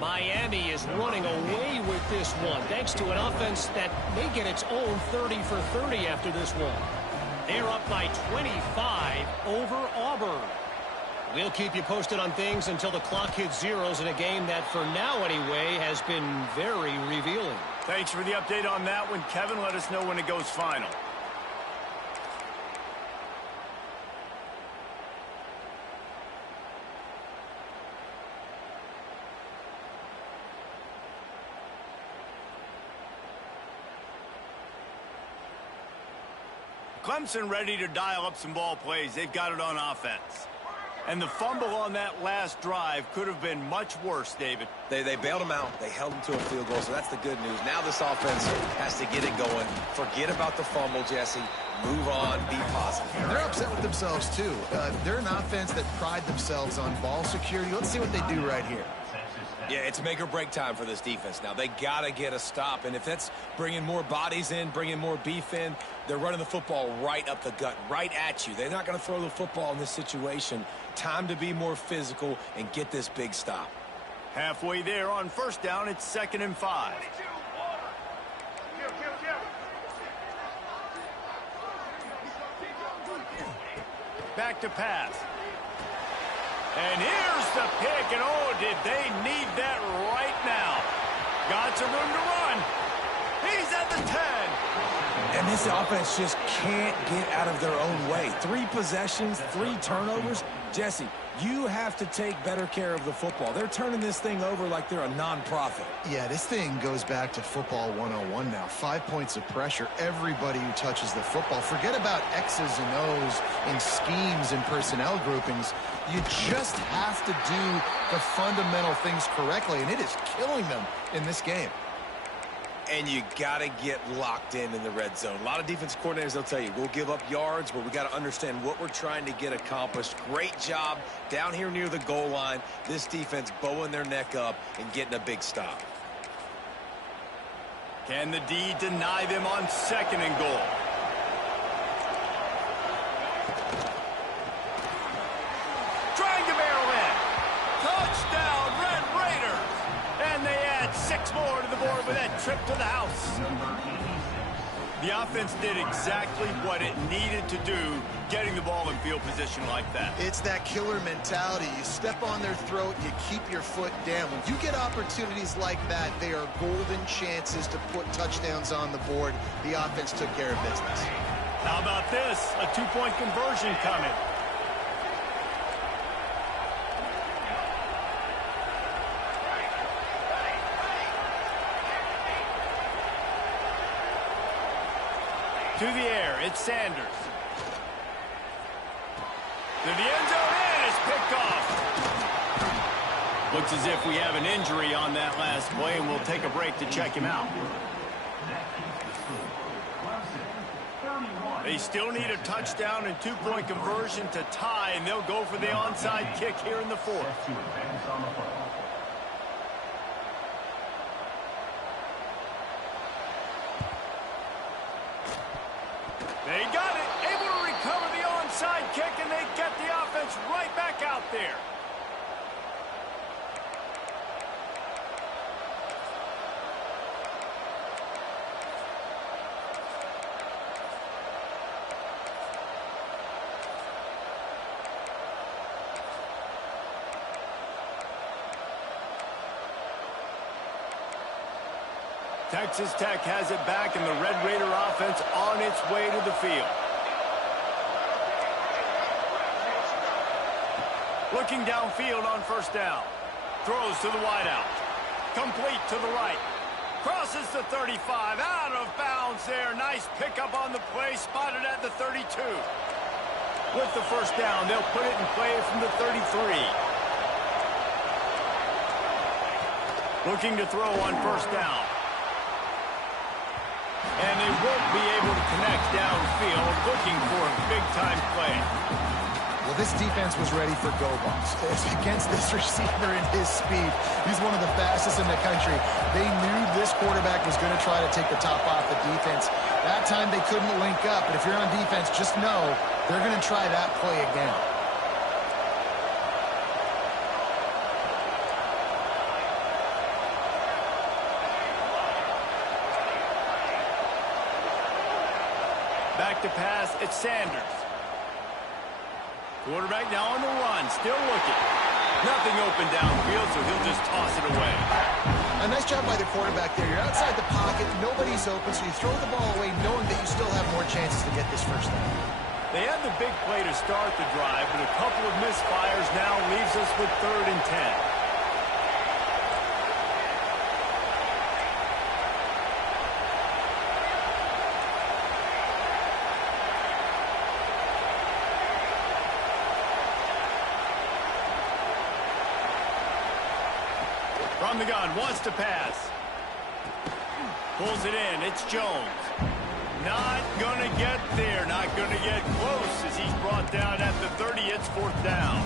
Miami is running away with this one, thanks to an offense that may get its own 30 for 30 after this one. They're up by 25 over Auburn. We'll keep you posted on things until the clock hits zeros in a game that, for now anyway, has been very revealing. Thanks for the update on that one, Kevin. Let us know when it goes final. Clemson ready to dial up some ball plays. They've got it on offense. And the fumble on that last drive could have been much worse, David. They bailed him out. They held him to a field goal, so that's the good news. Now this offense has to get it going. Forget about the fumble, Jesse. Move on. Be positive. They're upset with themselves, too. They're an offense that pride themselves on ball security. Let's see what they do right here. Yeah, it's make or break time for this defense now. They got to get a stop, and if that's bringing more bodies in, bringing more beef in, they're running the football right up the gut, right at you. They're not going to throw the football in this situation. Time to be more physical and get this big stop. Halfway there on first down, it's 2nd and 5. Back to pass. And here's the pick, and oh, did they need that right now. Got some room to run. He's at the 10. And this offense just can't get out of their own way. 3 possessions, 3 turnovers. Jesse, you have to take better care of the football. They're turning this thing over like they're a nonprofit. Yeah, this thing goes back to football 101 now. 5 points of pressure. Everybody who touches the football. Forget about X's and O's and schemes and personnel groupings. You just have to do the fundamental things correctly, and it is killing them in this game. And you got to get locked in the red zone. A lot of defense coordinators, they'll tell you, we'll give up yards, but we got to understand what we're trying to get accomplished. Great job down here near the goal line. This defense bowing their neck up and getting a big stop. Can the D deny them on 2nd and goal? Trying to barrel in. Touchdown, Red Raiders. And they add 6 more to the board with that trip to the house. The offense did exactly what it needed to do, getting the ball in field position like that. It's that killer mentality. You step on their throat, you keep your foot down. When you get opportunities like that, they are golden chances to put touchdowns on the board. The offense took care of business. How about this? A 2-point conversion coming. To the air, it's Sanders. To the end zone, and it's picked off. Looks as if we have an injury on that last play, and we'll take a break to check him out. They still need a touchdown and 2-point conversion to tie, and they'll go for the onside kick here in the 4th. They got it, able to recover the onside kick, and they get the offense right back out there. Texas Tech has it back, and the Red Raider offense on its way to the field. Looking downfield on first down. Throws to the wideout. Complete to the right. Crosses the 35, out of bounds there. Nice pickup on the play, spotted at the 32. With the first down, they'll put it in play from the 33. Looking to throw on first down. And they won't be able to connect downfield, looking for a big-time play. Well, this defense was ready for go-balls. Against this receiver and his speed, he's one of the fastest in the country. They knew this quarterback was going to try to take the top off the defense. That time they couldn't link up, but if you're on defense, just know they're going to try that play again. Back to pass, it's Sanders. Quarterback now on the run, still looking. Nothing open downfield, so he'll just toss it away. A nice job by the quarterback there. You're outside the pocket, nobody's open, so you throw the ball away knowing that you still have more chances to get this first down. They had the big play to start the drive, but a couple of misfires now leaves us with 3rd and 10. From the gun, wants to pass. Pulls it in, it's Jones. Not gonna get there, not gonna get close as he's brought down at the 30, it's 4th down.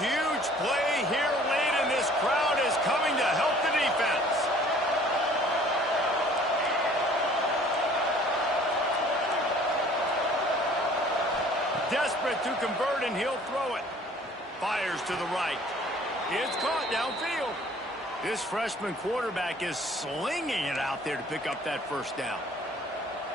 Huge play here late, and this crowd is coming to help the defense. Desperate to convert, and he'll throw it. Fires to the right. It's caught downfield. This freshman quarterback is slinging it out there to pick up that first down.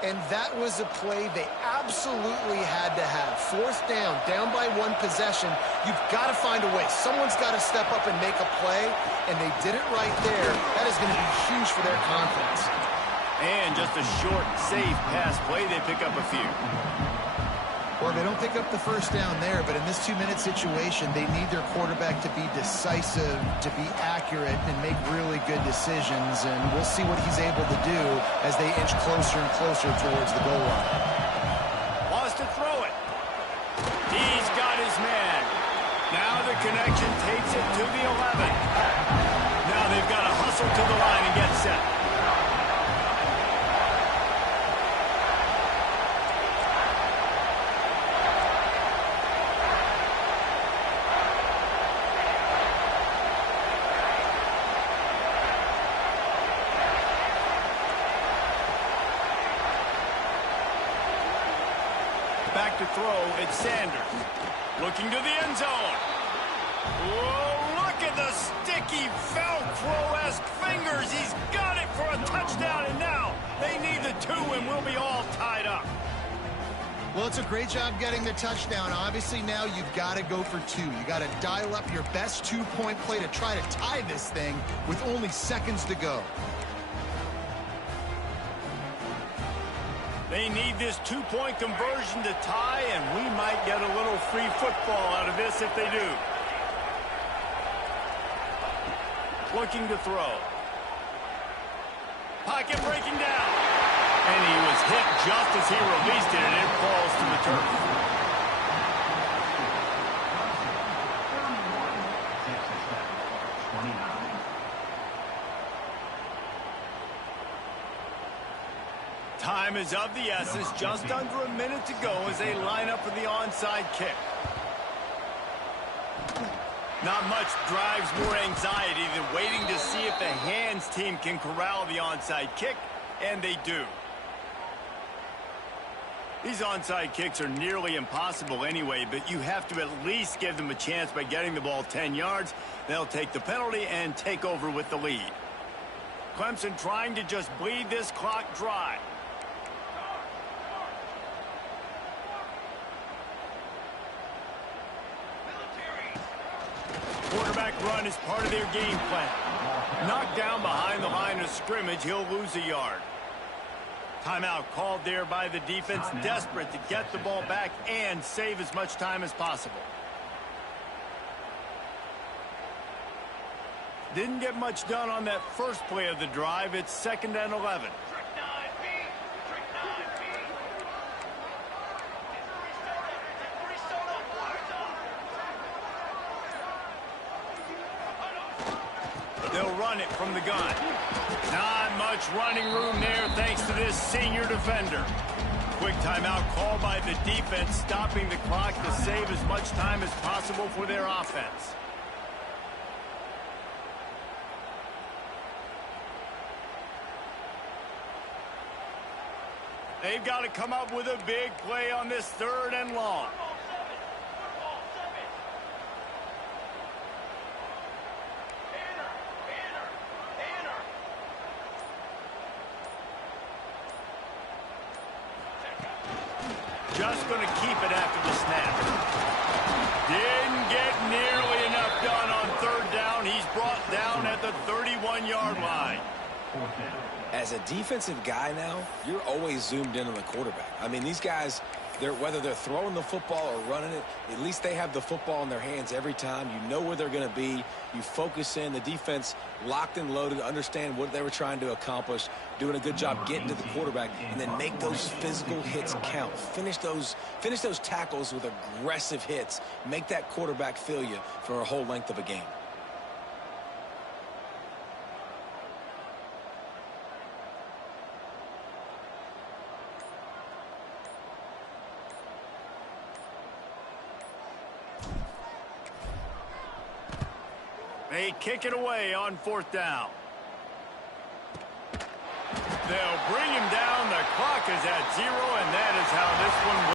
And that was a play they absolutely had to have. 4th down, down by 1 possession. You've got to find a way. Someone's got to step up and make a play, and they did it right there. That is going to be huge for their confidence. And just a short, safe pass play, they pick up a few. Well, they don't pick up the first down there, but in this 2-minute situation, they need their quarterback to be decisive, to be accurate, and make really good decisions. And we'll see what he's able to do as they inch closer and closer towards the goal line. Wants to throw it. He's got his man. Now the connection takes it to the 11. Now they've got to hustle to the line and get set. Back to throw, it's Sanders. Looking to the end zone. Whoa, look at the sticky Velcro-esque fingers. He's got it for a touchdown, and now they need the 2, and we'll be all tied up. Well, it's a great job getting the touchdown. Obviously, now you've got to go for 2. You got to dial up your best 2-point play to try to tie this thing with only seconds to go. They need this 2-point conversion to tie, and we might get a little free football out of this if they do. Looking to throw. Pocket breaking down. And he was hit just as he released it, and it falls to the turf. Time is of the essence, just under a minute to go as they line up for the onside kick. Not much drives more anxiety than waiting to see if the hands team can corral the onside kick, and they do. These onside kicks are nearly impossible anyway, but you have to at least give them a chance by getting the ball 10 yards. They'll take the penalty and take over with the lead. Clemson trying to just bleed this clock dry. quarterback run is part of their game plan. Knocked down behind the line of scrimmage, he'll lose a yard. Timeout called there by the defense, desperate to get the ball back and save as much time as possible. Didn't get much done on that first play of the drive. It's 2nd and 11. They'll run it from the gun. Not much running room there thanks to this senior defender. Quick timeout called by the defense, stopping the clock to save as much time as possible for their offense. They've got to come up with a big play on this 3rd and long. Just going to keep it after the snap. Didn't get nearly enough done on 3rd down. He's brought down at the 31-yard line. As a defensive guy now, you're always zoomed in on the quarterback. I mean, these guys, whether they're throwing the football or running it, at least they have the football in their hands every time. You know where they're going to be. You focus in. The defense locked and loaded, understand what they were trying to accomplish, doing a good job getting to the quarterback, and then make those physical hits count. Finish those tackles with aggressive hits. Make that quarterback feel you for a whole length of a game. They kick it away on 4th down. They'll bring him down. The clock is at 0, and that is how this one